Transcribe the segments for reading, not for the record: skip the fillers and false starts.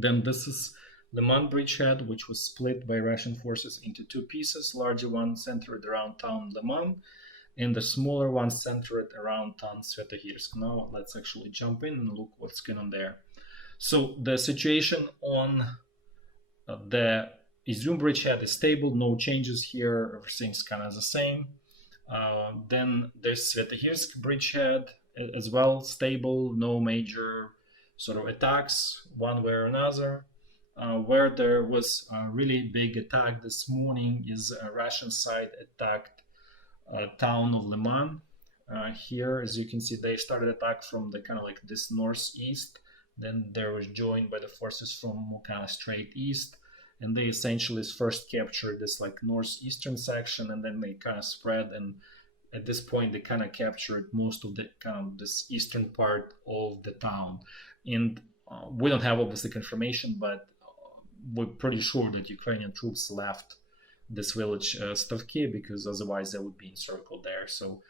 Then this is Liman bridgehead, which was split by Russian forces into two pieces, larger one centered around town Liman, and the smaller one centered around town Svetogirsk. Now let's actually jump in and look what's going on there. So the situation on the Izum bridgehead is stable, no changes here, everything's kind of the same. Then there's Svetogirsk bridgehead as well, stable, no major sort of attacks one way or another. Where there was a really big attack this morning is a Russian side attacked town of Liman. Here, as you can see, they started attack from the kind of like this northeast. Then they was joined by the forces from kind of straight east, and they essentially first captured this like northeastern section, and then they kind of spread. And at this point, they kind of captured most of the kind of this eastern part of the town. And we don't have obviously confirmation, but we're pretty sure that Ukrainian troops left this village Stavki, because otherwise they would be encircled there. So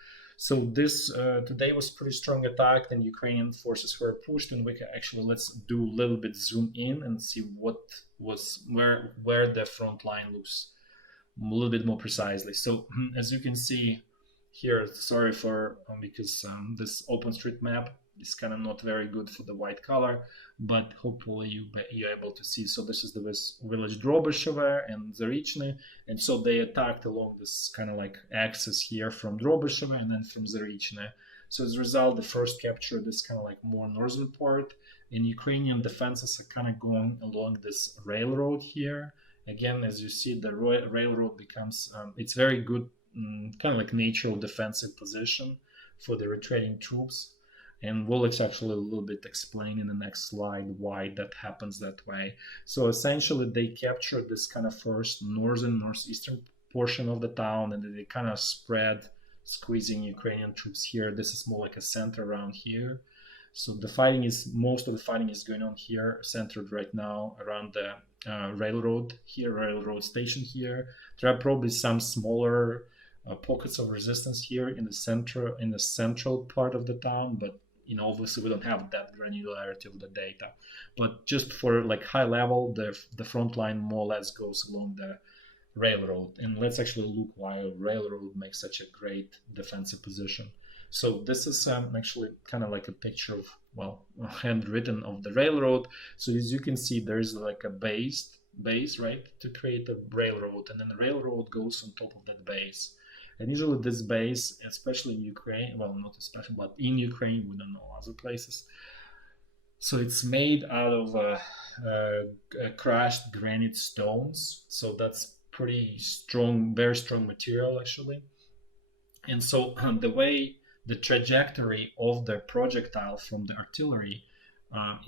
this today was pretty strong attack, and Ukrainian forces were pushed. And we can actually, let's do a little bit zoom in and see what was where the front line looks a little bit more precisely. So as you can see here, sorry for because this OpenStreetMap is kind of not very good for the white color, but hopefully you're able to see. So this is the village Drobyshevo and Zarychny, and so they attacked along this kind of like axis here from Drobyshevo and then from Zarychny. So as a result, the first captured this kind of like more northern part, and Ukrainian defenses are kind of going along this railroad here. Again, as you see, the railroad becomes it's very good kind of like natural defensive position for the retreating troops. And we'll actually a little bit explain in the next slide why that happens that way. So essentially, they captured this kind of first northeastern portion of the town, and then they kind of spread, squeezing Ukrainian troops here. This is more like a center around here. So the fighting is, most of the fighting is going on here, centered right now around the railroad here, railroad station here. There are probably some smaller pockets of resistance here in the central part of the town, but obviously we don't have that granularity of the data. But just for like high level, the front line more or less goes along the railroad. And let's actually look why a railroad makes such a great defensive position. So this is actually kind of like a picture of, well, handwritten of the railroad. So as you can see, there's like a base, right, to create a railroad, and then the railroad goes on top of that base. And usually this base, especially in Ukraine, well, not especially, but in Ukraine, we don't know other places. So it's made out of crushed granite stones. So that's pretty strong, very strong material actually. And so the trajectory of the projectile from the artillery,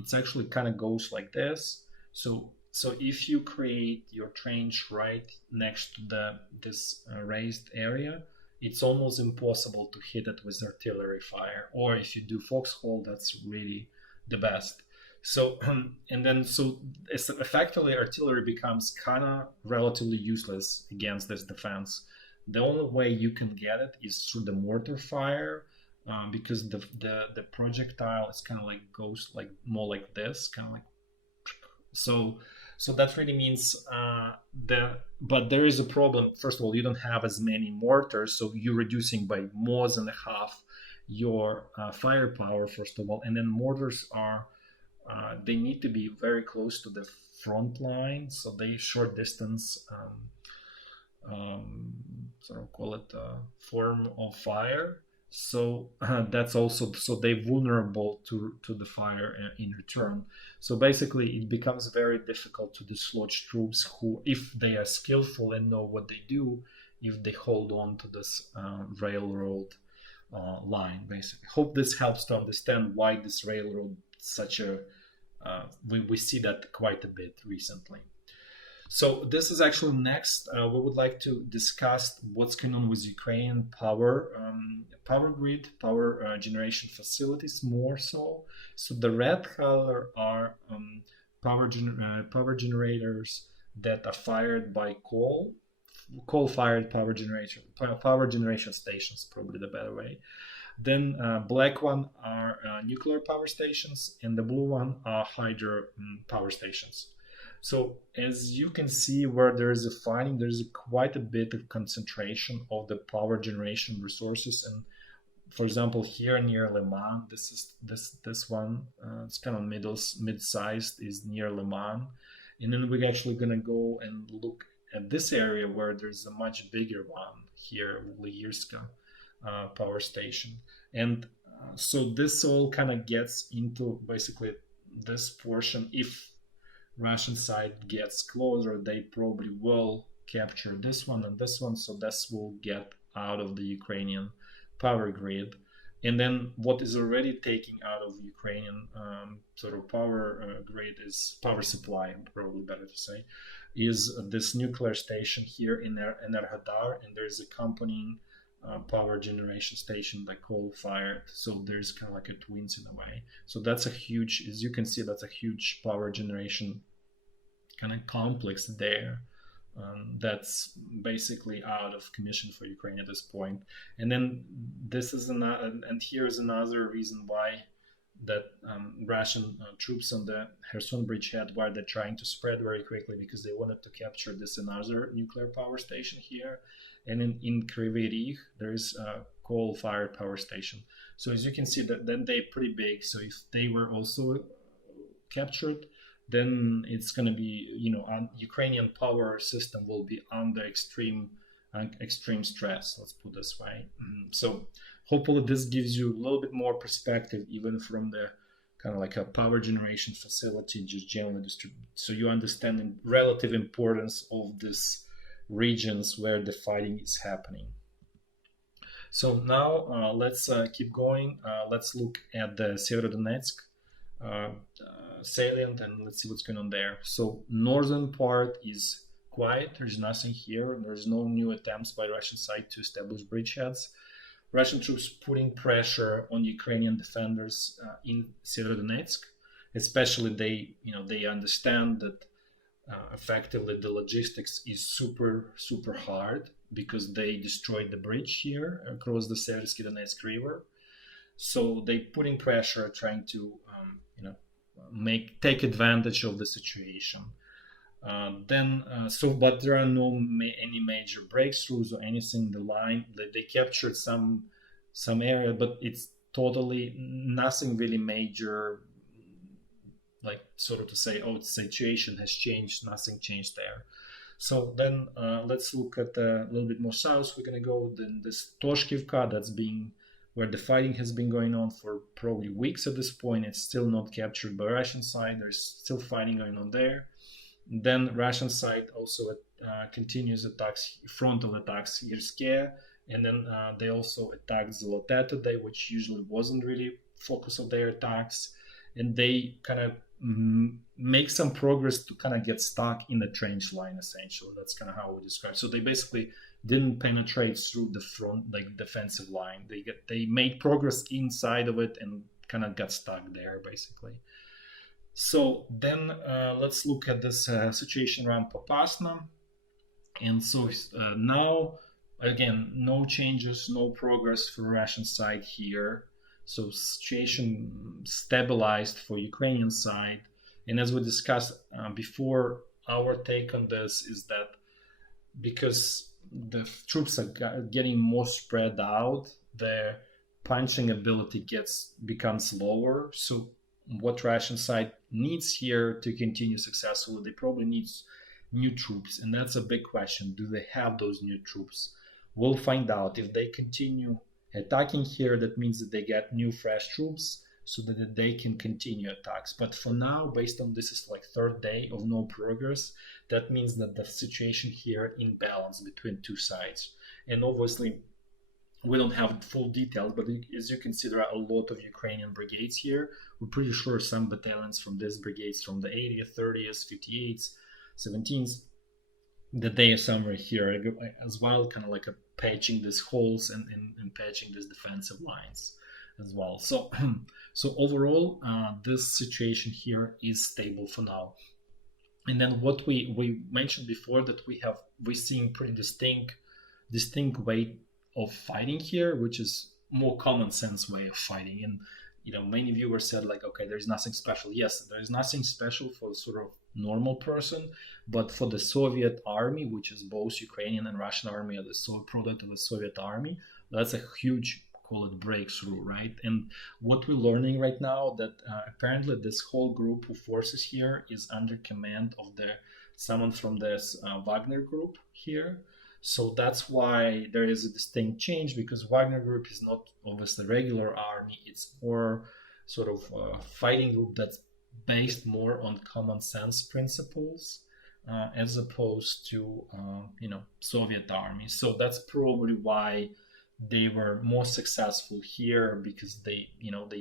it's actually kind of goes like this. So if you create your trench right next to this raised area, it's almost impossible to hit it with artillery fire. Or if you do foxhole, that's really the best. So effectively artillery becomes kind of relatively useless against this defense. The only way you can get it is through the mortar fire, because the projectile is kind of like goes like more like this, kind of like so that really means but there is a problem. First of all, you don't have as many mortars, so you're reducing by more than half your firepower, first of all. And then mortars are they need to be very close to the front line, so they short distance sort of call it form of fire. So that's also, so they're vulnerable to the fire in return. So basically it becomes very difficult to dislodge troops who, if they are skillful and know what they do, if they hold on to this railroad line, basically. Hope this helps to understand why this railroad such a we see that quite a bit recently. So this is actually next. We would like to discuss what's going on with Ukrainian power grid, power generation facilities more so. So the red color are power generators that are fired by coal-fired power generation stations, probably the better way. Then black one are nuclear power stations, and the blue one are hydro power stations. So as you can see, where there is a fighting, there's quite a bit of concentration of the power generation resources. And for example, here near Le Mans, this one, it's kind of mid-sized, is near Le Mans, and then we're actually gonna go and look at this area where there's a much bigger one here, Lierska power station, and so this all kind of gets into basically this portion. If Russian side gets closer, they probably will capture this one and this one, so this will get out of the Ukrainian power grid. And then what is already taking out of Ukrainian sort of power grid is power supply, probably better to say, is this nuclear station here in Enerhodar, and there's accompanying power generation station like coal fired. So there's kind of like a twins in a way. So that's a huge, as you can see, that's a huge power generation kind of complex there. That's basically out of commission for Ukraine at this point. And then this is another, and here's another reason why that Russian troops on the Kherson bridgehead, why they're trying to spread very quickly, because they wanted to capture this another nuclear power station here. And in Kryvyi Rih, there is a coal-fired power station. So as you can see, that then they're pretty big. So if they were also captured, then it's going to be, Ukrainian power system will be under extreme stress, let's put this way. So hopefully this gives you a little bit more perspective, even from the kind of like a power generation facility, just generally distributed, so you understand the relative importance of these regions where the fighting is happening. So now let's keep going. Let's look at the Severodonetsk salient, and let's see what's going on there. So northern part is quiet. There's nothing here. There's no new attempts by Russian side to establish bridgeheads. Russian troops putting pressure on Ukrainian defenders in Severodonetsk. Especially they understand that effectively the logistics is super hard, because they destroyed the bridge here across the Seversky Donetsk River. So they putting pressure, trying to take advantage of the situation. But there are any major breakthroughs or anything. The line that they captured some area, but it's totally nothing really major. Like sort of to say, oh, the situation has changed. Nothing changed there. So then let's look at a little bit more south. We're gonna go then this Toshkivka, that's being where the fighting has been going on for probably weeks at this point. It's still not captured by Russian side. There's still fighting going on there. Then Russian side also continues attacks, frontal attacks Irske, and then they also attacked Zolote today, which usually wasn't really focus of their attacks. And they kind of make some progress to kind of get stuck in the trench line, essentially. That's kind of how we describe. So they basically didn't penetrate through the front, like defensive line. They made progress inside of it and kind of got stuck there, basically. So then let's look at this situation around Popasna. And so now, again, no changes, no progress for Russian side here. So situation stabilized for Ukrainian side. And as we discussed before, our take on this is that because the troops are getting more spread out, their punching ability becomes lower. So what Russian side needs here to continue successfully, they probably need new troops. And that's a big question. Do they have those new troops? We'll find out. If they continue attacking here, that means that they get new fresh troops so that they can continue attacks. But for now, based on this is like third day of no progress, that means that the situation here in balance between two sides. And obviously we don't have full details, but as you can see, there are a lot of Ukrainian brigades here. We're pretty sure some battalions from these brigades, from the 80th, 30th, 58th, 17th, that they are somewhere here as well, kind of like patching these holes and patching these defensive lines as well. So overall, this situation here is stable for now. And then what we mentioned before, that we're seeing pretty distinct way of fighting here, which is more common sense way of fighting. And many viewers said like, okay, there's nothing special. Yes, there's nothing special for sort of normal person, but for the Soviet army, which is both Ukrainian and Russian army, are the product of the Soviet army, that's a huge, call it, breakthrough, right? And what we're learning right now that apparently this whole group of forces here is under command of someone from this Wagner group here. So that's why there is a distinct change, because Wagner group is not obviously regular army. It's more sort of a fighting group that's based more on common sense principles as opposed to Soviet army. So that's probably why they were more successful here, because they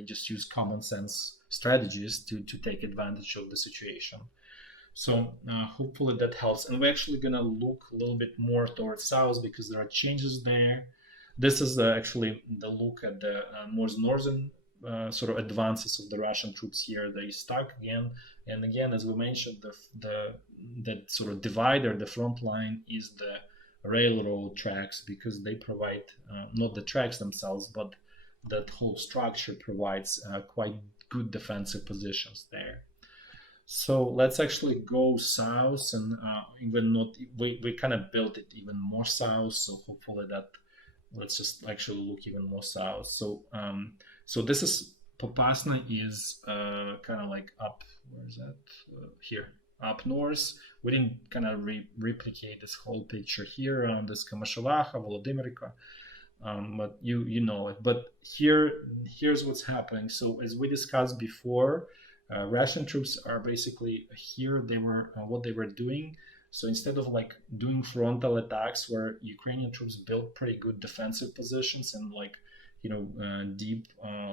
just use common sense strategies to take advantage of the situation. So hopefully that helps. And we're actually going to look a little bit more towards south because there are changes there. This is actually the look at the more northern sort of advances of the Russian troops here. They stuck again and again, as we mentioned, the sort of divider, the front line, is the railroad tracks, because they provide not the tracks themselves, but that whole structure provides quite good defensive positions there. So let's actually go south, and even not we kind of built it even more south. So hopefully that, let's just actually look even more south. So this is Popasna is kind of like up. Where is that? Here, up north. We didn't kind of replicate this whole picture here on this Kamashalacha, Volodymyrka. But you know it. But here's what's happening. So as we discussed before, Russian troops are basically here. They were what they were doing. So instead of like doing frontal attacks, where Ukrainian troops built pretty good defensive positions and like deep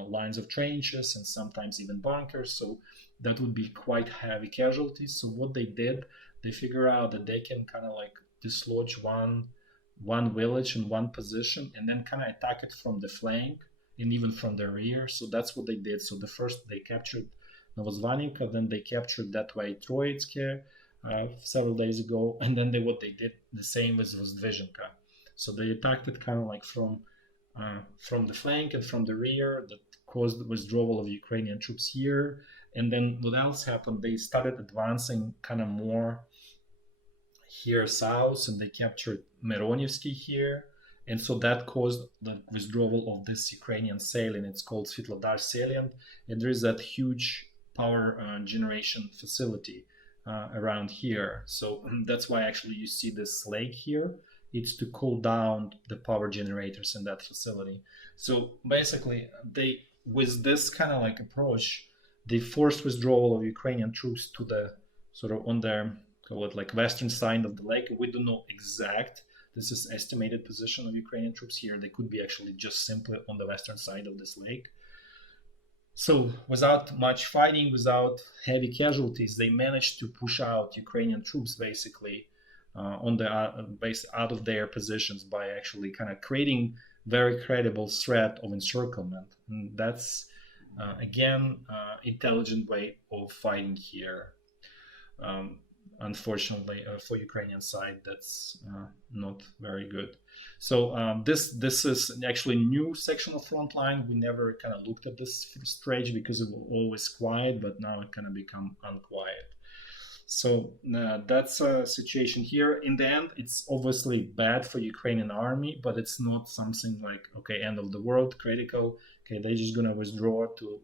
lines of trenches and sometimes even bunkers, so that would be quite heavy casualties. So what they did, they figure out that they can kind of like dislodge one village in one position and then kind of attack it from the flank and even from the rear. So that's what they did. So the first they captured Novozvaninka, then they captured that way Troitske several days ago, and then what they did the same with Vozdvezhenka. So they attacked it kind of like from the flank and from the rear. That caused the withdrawal of Ukrainian troops here. And then what else happened? They started advancing kind of more here south, and they captured Mironivsky here. And so that caused the withdrawal of this Ukrainian salient. It's called Svitlodar salient. And there is that huge power generation facility around here. So that's why actually you see this lake here. It's to cool down the power generators in that facility. So basically, with this kind of like approach, they forced withdrawal of Ukrainian troops to the sort of on their, call it like western side of the lake. We don't know exact. This is estimated position of Ukrainian troops here. They could be actually just simply on the western side of this lake. So without much fighting, without heavy casualties, they managed to push out Ukrainian troops basically on the base out of their positions by actually kind of creating very credible threat of encirclement. And that's again intelligent way of fighting here. Unfortunately, for Ukrainian side, that's not very good. So this is actually new section of front line. We never kind of looked at this stretch because it was always quiet, but now it kind of become unquiet. So that's a situation here. In the end, it's obviously bad for Ukrainian army, but it's not something like, okay, end of the world, critical. Okay, they're just gonna withdraw to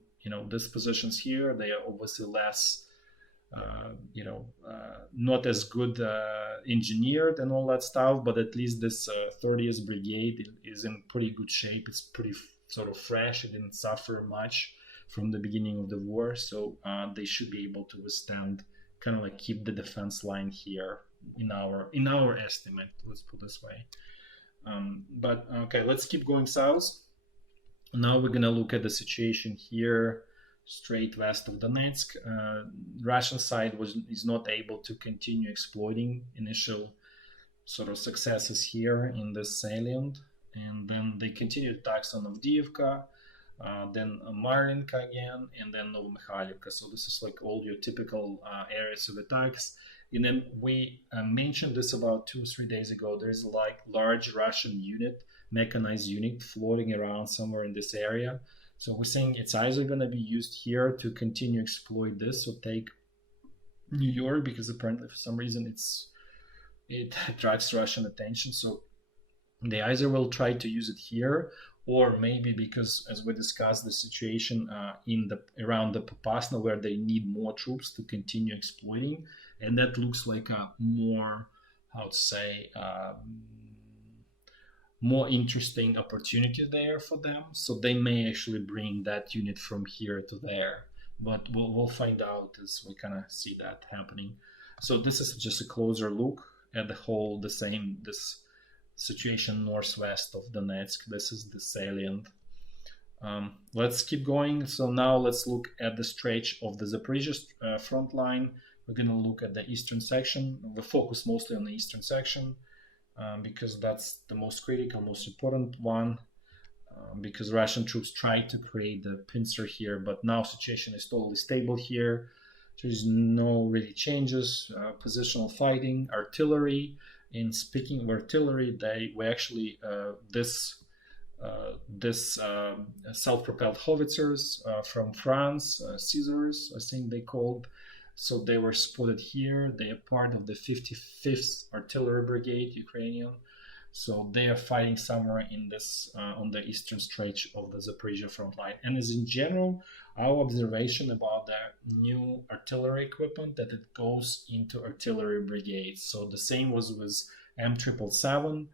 these positions here. They are obviously less not as good engineered and all that stuff, but at least this 30th brigade is in pretty good shape. It's pretty sort of fresh. It didn't suffer much from the beginning of the war, so they should be able to withstand, kind of like keep the defense line here in our estimate. Let's put it this way. But okay, let's keep going south. Now we're gonna look at the situation here straight west of Donetsk. Russian side is not able to continue exploiting initial sort of successes here in this salient, and then they continued attacks on Avdiivka, then Marlinka again, and then Novomikhailivka. So this is like all your typical areas of attacks. And then we mentioned this about 2 or 3 days ago. There's like large Russian unit mechanized unit floating around somewhere in this area. So we're saying it's either going to be used here to continue exploit this, so take New York, because apparently for some reason it attracts Russian attention. So they either will try to use it here, or maybe because, as we discussed, the situation in the around the Popasna, where they need more troops to continue exploiting, and that looks like a more, how to say, more interesting opportunity there for them. So they may actually bring that unit from here to there, but we'll find out as we kind of see that happening. So this is just a closer look at the whole, the same, this situation northwest of Donetsk. This is the salient. Let's keep going. So now let's look at the stretch of the Zaporizhia front line. We're going to look at the eastern section. We'll focus mostly on the eastern section because that's the most critical, most important one. Because Russian troops tried to create the pincer here, but now situation is totally stable here. There's no really changes. Positional fighting, artillery. And speaking of artillery, we actually this self-propelled howitzers from France, Caesars, I think they called. So they were spotted here. They are part of the 55th Artillery Brigade, Ukrainian. So they are fighting somewhere in this on the eastern stretch of the Zaporizhia front line. And as in general, our observation about the new artillery equipment, that it goes into artillery brigades. So the same was with M777.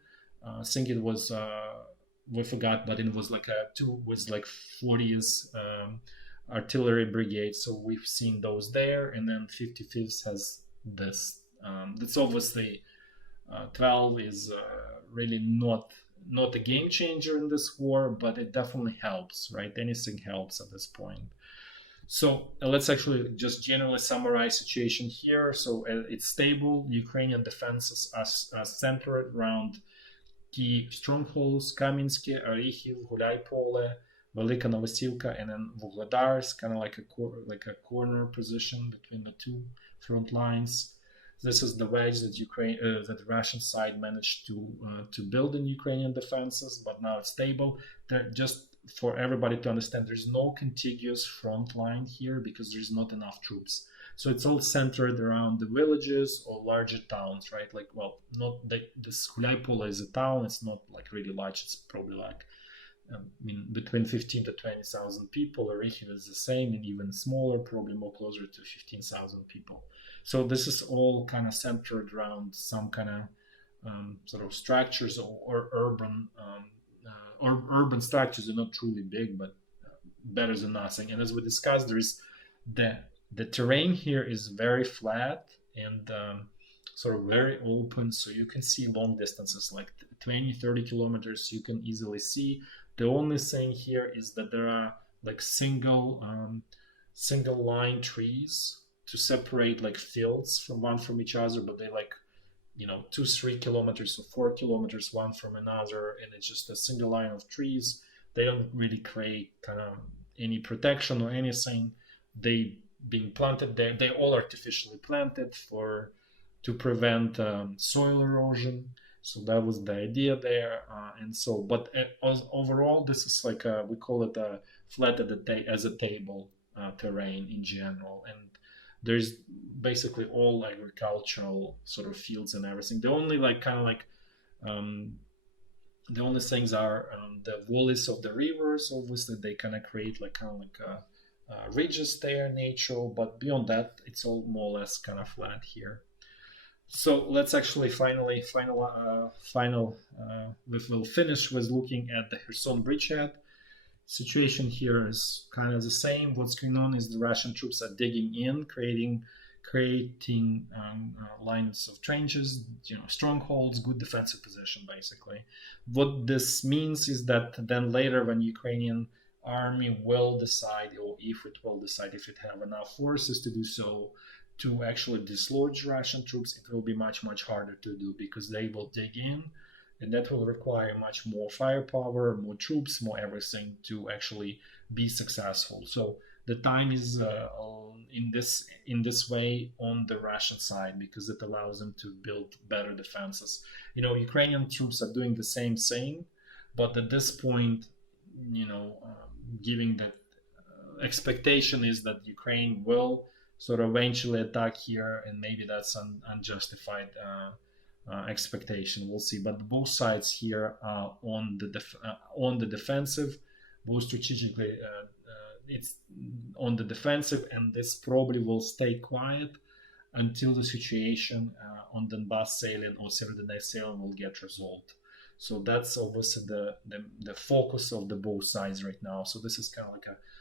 I think it was we forgot, but it was like a two was like 40th artillery brigade. So we've seen those there, and then 55th has this. That's obviously 12 is really not a game changer in this war, but it definitely helps, right? Anything helps at this point. So let's actually just generally summarize situation here. So it's stable. Ukrainian defenses are centered around key strongholds: Kaminsky, Orikhiv, Guляйполе, Velika Novosivka, and then Vuhledar. It's kind of like a corner position between the two front lines. This is the wedge that that the Russian side managed to build in Ukrainian defenses, but now it's stable. Just for everybody to understand, there's no contiguous front line here because there's not enough troops. So it's all centered around the villages or larger towns, right? Like, well, not this Guляйполе is a town. It's not like really large. It's probably like between 15 to 20,000 people. Orikhiv is the same, and even smaller, probably more closer to 15,000 people. So this is all kind of centered around some kind of sort of structures or urban structures. Are not truly big, but better than nothing. And as we discussed, there is the terrain here is very flat and sort of very open, so you can see long distances, like 20-30 kilometers. You can easily see. The only thing here is that there are like single line trees to separate like fields from each other, but they like 2-3 kilometers or 4 kilometers one from another, and it's just a single line of trees. They don't really create kind of any protection or anything. They being planted there, they all artificially planted to prevent soil erosion. So that was the idea there, and so. But overall, this is like we call it a flat as a table terrain in general, and there's basically all agricultural sort of fields and everything. The only the only things are the valleys of the rivers. Obviously, they kind of create ridges there, natural, but beyond that, it's all more or less kind of flat here. So let's actually we'll finish with looking at the Kherson bridgehead. Situation here is kind of the same. What's going on is the Russian troops are digging in, creating lines of trenches, strongholds, good defensive position, basically. What this means is that then later, when Ukrainian army will decide, or if it will decide, if it have enough forces to do so, to actually dislodge Russian troops, it will be much harder to do, because they will dig in, and that will require much more firepower, more troops, more everything to actually be successful. So the time is in this way on the Russian side, because it allows them to build better defenses. Ukrainian troops are doing the same thing, But at this point, giving that expectation is that Ukraine will sort of eventually attack here, and maybe that's an unjustified expectation. We'll see. But both sides here are on the defensive, both strategically. It's on the defensive, and this probably will stay quiet until the situation on Donbass salient or Severodonetsk salient will get resolved. So that's obviously the focus of the both sides right now. So this is kind of like a